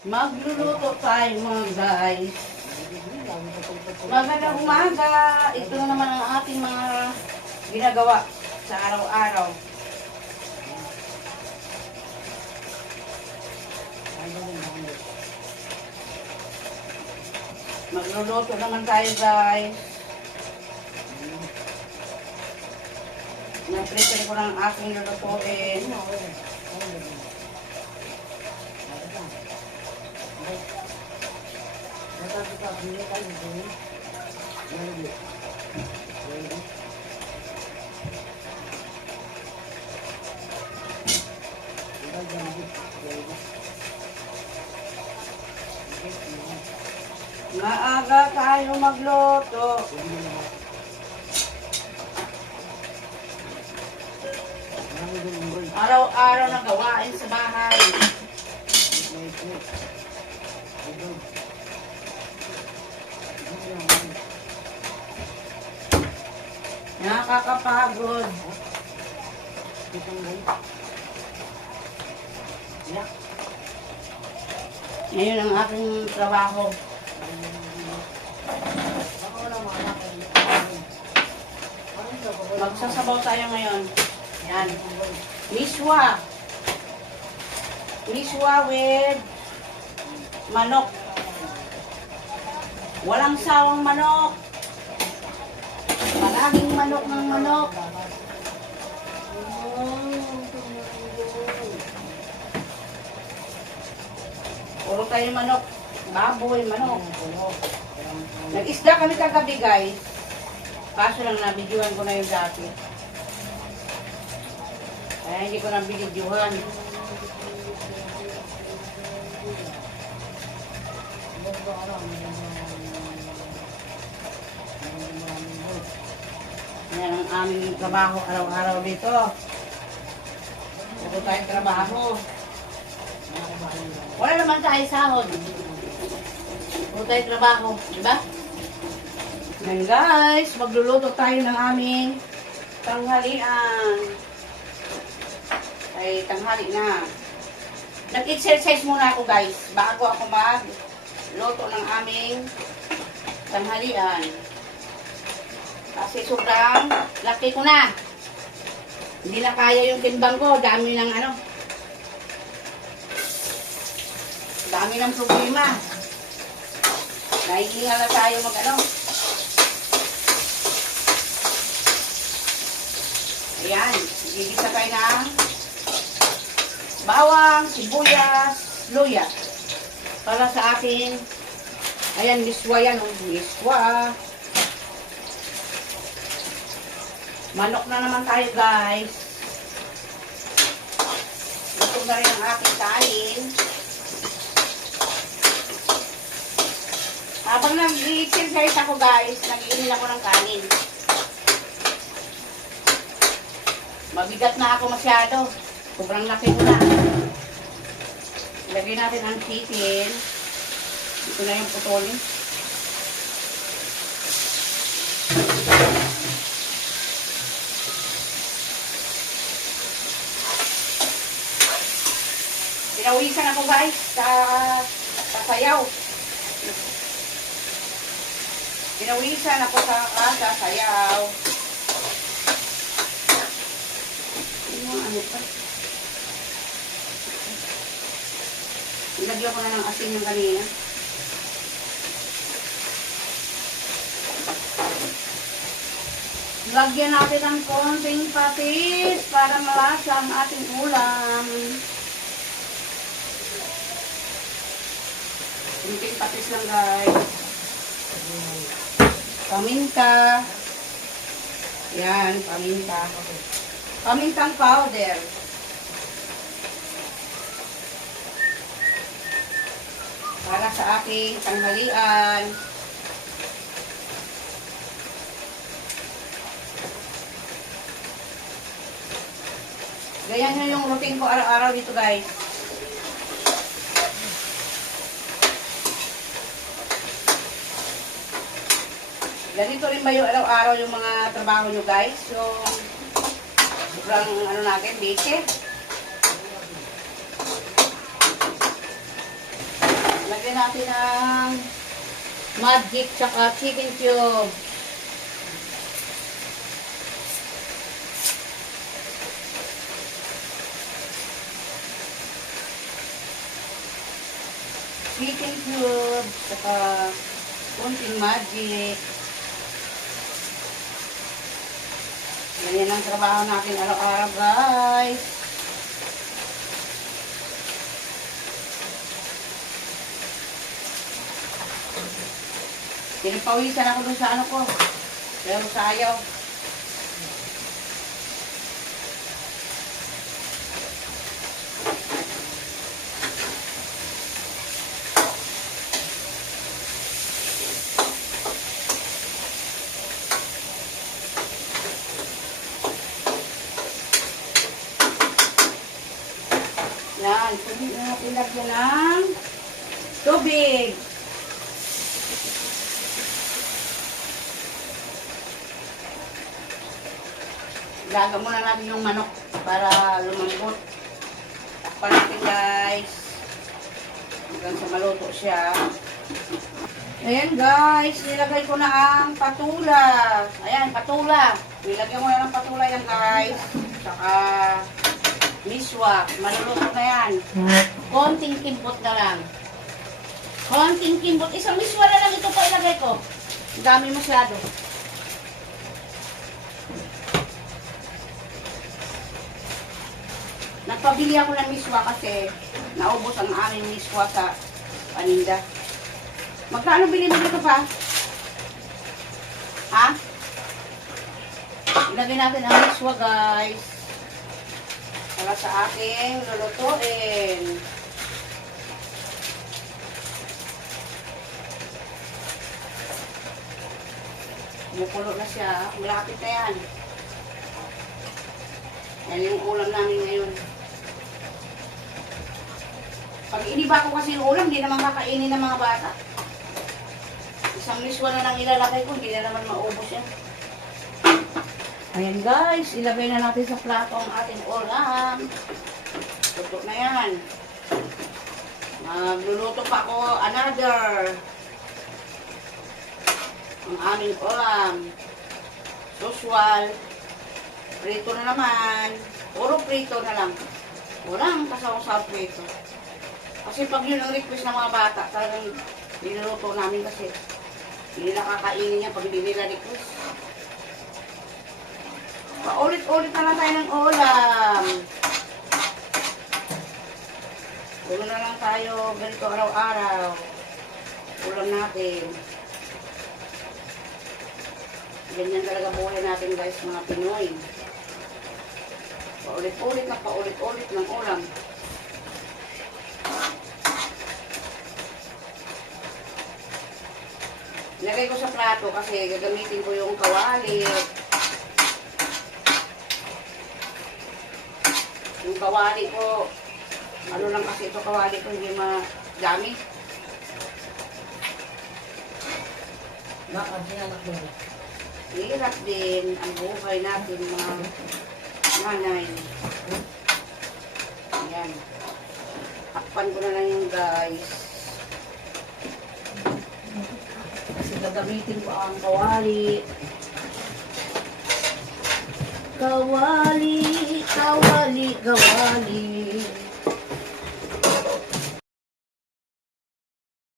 Magluluto tayo mga guys. Magandang umaga. Ito na naman ang ating mga ginagawa sa araw-araw. Magluluto naman tayo guys. Na-prepare ko ng aking lulutuin. Maaga tayo magluto. Araw-araw na gawain sa bahay. Nakakapagod. Ngayon ang aking trabaho. Magsasabaw tayo ngayon. Yan. Miswa. Miswa with manok. Walang sawang manok. Maraming manok ng manok. Puro tayo manok. Baboy, manok. Nag-isda kami kagabi guys. Kaso lang nabidyohan ko na yung dati. Kaya hindi ko na binidyohan. Yan aming trabaho araw-araw dito. Puro tayong trabaho. Wala naman tayo sahod. Puro tayong trabaho. Diba? Yan guys, magluluto tayo ng aming tanghalian. Ay, tanghali na. Nag-exercise muna ako guys, bago ako magluto ng aming tanghalian. Kasi sobrang laki ko na. Hindi na kaya yung timbang ko, dami ng ano. Dami ng problema. Nahihinga na tayo mag ano. Ayan, gigisa tayo ng bawang, sibuyas, luya. Para sa akin, ayan, liswa yan, oh, liswa. Manok na naman tayo, guys. Ito na rin ang aking kain. Habang nag-exercise ako, guys, nag-iinin ako ng kanin. Mabigat na ako masyado. Sobrang laki ko na. Ilagay natin ang chicken. Ito na yung putolin. Pinawisan ako guys sa, sa sayaw. Pinawisan ako sa, ah, sa sayaw. Ano, ano pa? Ilagyan ko na ng asin yung kanina. Lagyan natin ng konting patis para malasa ang ating ulam. Konting patis lang guys. Paminta. Yan, paminta. Pamintang powder. Para sa aking tanghalian. Ganyan yung routine ko araw-araw dito guys. Ganito rin ba yung araw-araw yung mga trabaho nyo guys? Yung sobrang ano natin, busy. Lagyan natin ng magic tsaka chicken cube. Chicken cube tsaka kunting magic. Ganyan ang trabaho natin araw-araw guys. Pinapawisan ako dun sa ano ko. Pero sayaw. Yan, pwede na natin lagyan ng tubig. Ilaga muna natin yung manok para lumambot. Takpan natin guys. Hanggang sa maluto siya. Ayan guys, nilagay ko na ang patula. Ayan, patula. Nilagyan mo na ng patula yan guys. Saka miswa. Maluluto na yan. Konting kimbot na lang. Konting kimbot. Isang miswa na lang ito pa ilagay ko. Ang dami masyado. Nagpabili ako ng miswa kasi naubos ang aming miswa sa paninda. Magkano bili mo dito pa? Ha? Ilagay natin ang miswa guys. Para sa ating lulutuin. Kumukulo na siya. Malapit na yan. Yan yung ulam namin ngayon. Pag iniba ko kasi yung ulam, hindi naman kakainin ng mga bata. Isang miswa na lang ilalagay ko, hindi na naman maubos yan. Ayan guys, ilagay na natin sa plato ang ating ulam. Tuto na yan. Magluluto pa ako another. Ang aming ulam. Usual. Prito na naman. Puro prito na lang. Walang kasaw-saw prito. Kasi pag yun ang request ng mga bata, talagang niluluto namin kasi hindi nila kakainin niya pag hindi nila request. Paulit-ulit na lang tayo ng ulam. Ulo na lang tayo ganito araw-araw. Ulam natin. Ganyan talaga buhay natin guys, mga Pinoy. Paulit-ulit na paulit-ulit ng ulam. Lagay ko sa plato kasi gagamitin ko yung kawali. Yung kawali ko, ano lang kasi ito kawali ko, hindi madami. Bakit sinanak mo? Hirap din ang buhay natin mga nanay. Ayan. Takpan ko na lang yung guys. Kasi gagamitin ko ang kawali. Kawali, kawali, kawali.